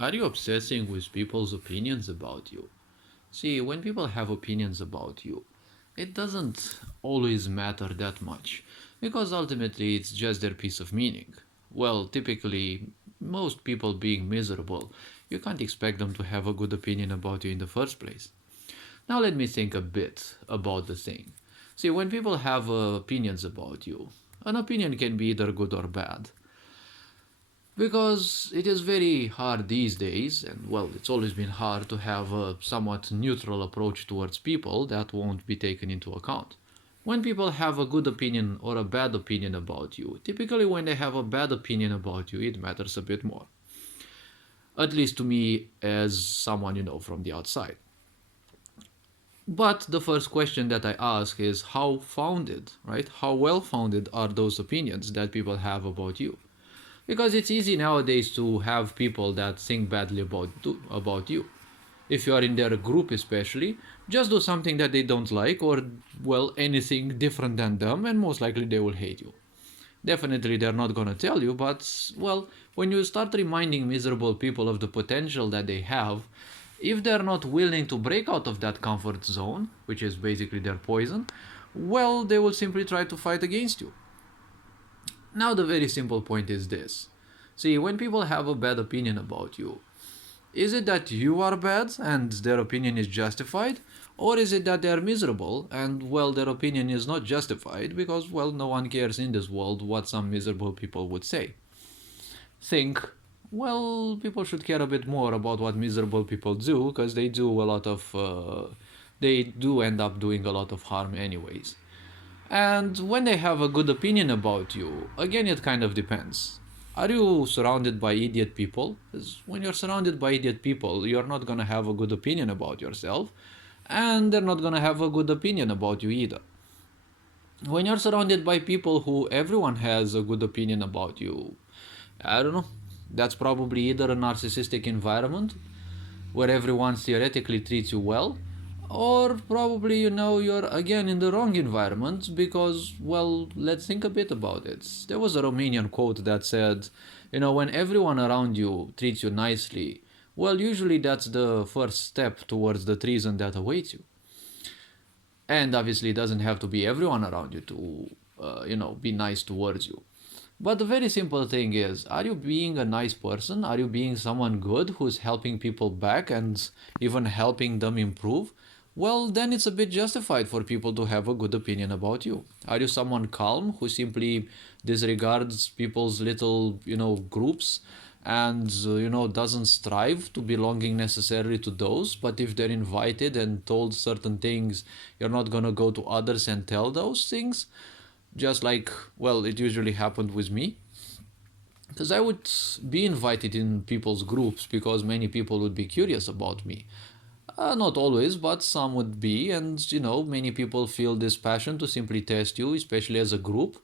Are you obsessing with people's opinions about you? See, when people have opinions about you, it doesn't always matter that much, because ultimately it's just their piece of meaning. Well, typically, most people being miserable, you can't expect them to have a good opinion about you in the first place. Now, let me think a bit about the thing. See, when people have opinions about you, an opinion can be either good or bad. Because it is very hard these days, and well, it's always been hard to have a somewhat neutral approach towards people that won't be taken into account. When people have a good opinion or a bad opinion about you, typically when they have a bad opinion about you, it matters a bit more. At least to me, as someone you know from the outside. But the first question that I ask is how founded, right? How well founded are those opinions that people have about you? Because it's easy nowadays to have people that think badly about you. If you are in their group especially, just do something that they don't like or well anything different than them and most likely they will hate you. Definitely they're not going to tell you, but well, when you start reminding miserable people of the potential that they have, if they're not willing to break out of that comfort zone, which is basically their poison, well, they will simply try to fight against you. Now, the very simple point is this. See, when people have a bad opinion about you, is it that you are bad and their opinion is justified? Or is it that they are miserable and, well, their opinion is not justified because, well, no one cares in this world what some miserable people would say? Think, well, people should care a bit more about what miserable people do because they do a lot of. They do end up doing a lot of harm, anyways. And when they have a good opinion about you, again, it kind of depends. Are you surrounded by idiot people? Because when you're surrounded by idiot people, you're not gonna have a good opinion about yourself, and they're not gonna have a good opinion about you either. When you're surrounded by people who everyone has a good opinion about you, I don't know, that's probably either a narcissistic environment where everyone theoretically treats you well, or probably you're again in the wrong environment because, well, let's think a bit about it. There was a Romanian quote that said, when everyone around you treats you nicely, well, usually that's the first step towards the treason that awaits you. And obviously, it doesn't have to be everyone around you to, be nice towards you. But the very simple thing is, are you being a nice person? Are you being someone good who's helping people back and even helping them improve? Well, then it's a bit justified for people to have a good opinion about you. Are you someone calm who simply disregards people's little, groups and, doesn't strive to belonging necessarily to those, but if they're invited and told certain things, you're not gonna go to others and tell those things? Just like, well, it usually happened with me, because I would be invited in people's groups because many people would be curious about me. Not always, but some would be, and many people feel this passion to simply test you, especially as a group,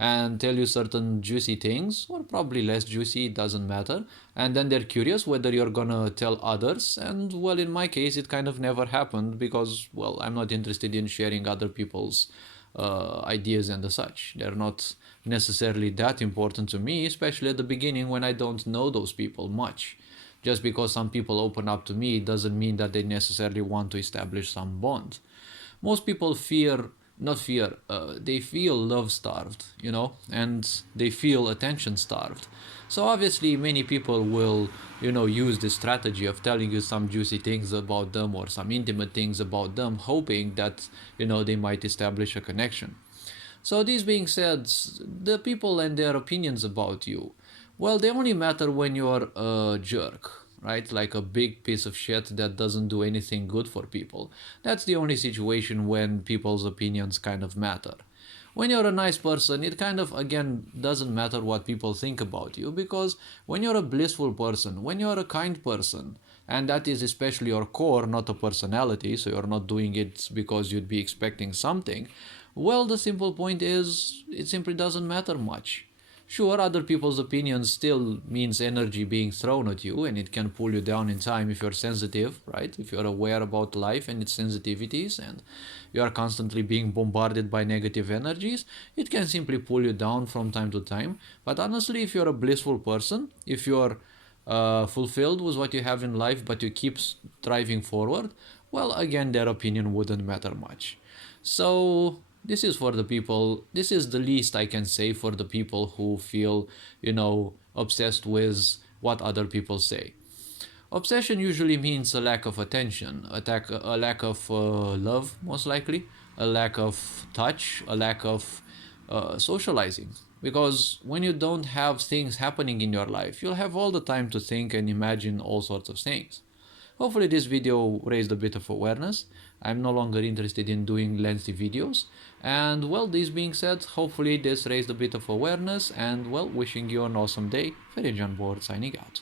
and tell you certain juicy things, or probably less juicy, it doesn't matter. And then they're curious whether you're gonna tell others, and well, in my case, it kind of never happened because, well, I'm not interested in sharing other people's ideas and the such. They're not necessarily that important to me, especially at the beginning when I don't know those people much. Just because some people open up to me doesn't mean that they necessarily want to establish some bond. Most people not fear, they feel love starved, and they feel attention starved. So obviously, many people will, use this strategy of telling you some juicy things about them or some intimate things about them, hoping that, they might establish a connection. So, this being said, the people and their opinions about you, well, they only matter when you're a jerk, right? Like a big piece of shit that doesn't do anything good for people. That's the only situation when people's opinions kind of matter. When you're a nice person, it kind of again doesn't matter what people think about you because when you're a blissful person, when you're a kind person, and that is especially your core, not a personality, so you're not doing it because you'd be expecting something, well, the simple point is it simply doesn't matter much. Sure, other people's opinions still means energy being thrown at you and it can pull you down in time if you're sensitive, right? If you're aware about life and its sensitivities and you are constantly being bombarded by negative energies, it can simply pull you down from time to time. But honestly, if you're a blissful person, if you're fulfilled with what you have in life, but you keep striving forward, well, again, their opinion wouldn't matter much. So this is for the people, this is the least I can say for the people who feel, obsessed with what other people say. Obsession usually means a lack of attention, a lack of love, most likely, a lack of touch, a lack of socializing. Because when you don't have things happening in your life, you'll have all the time to think and imagine all sorts of things. Hopefully this video raised a bit of awareness. I'm no longer interested in doing lengthy videos. And well, this being said, hopefully this raised a bit of awareness, and well, wishing you an awesome day. Ferenc Board signing out.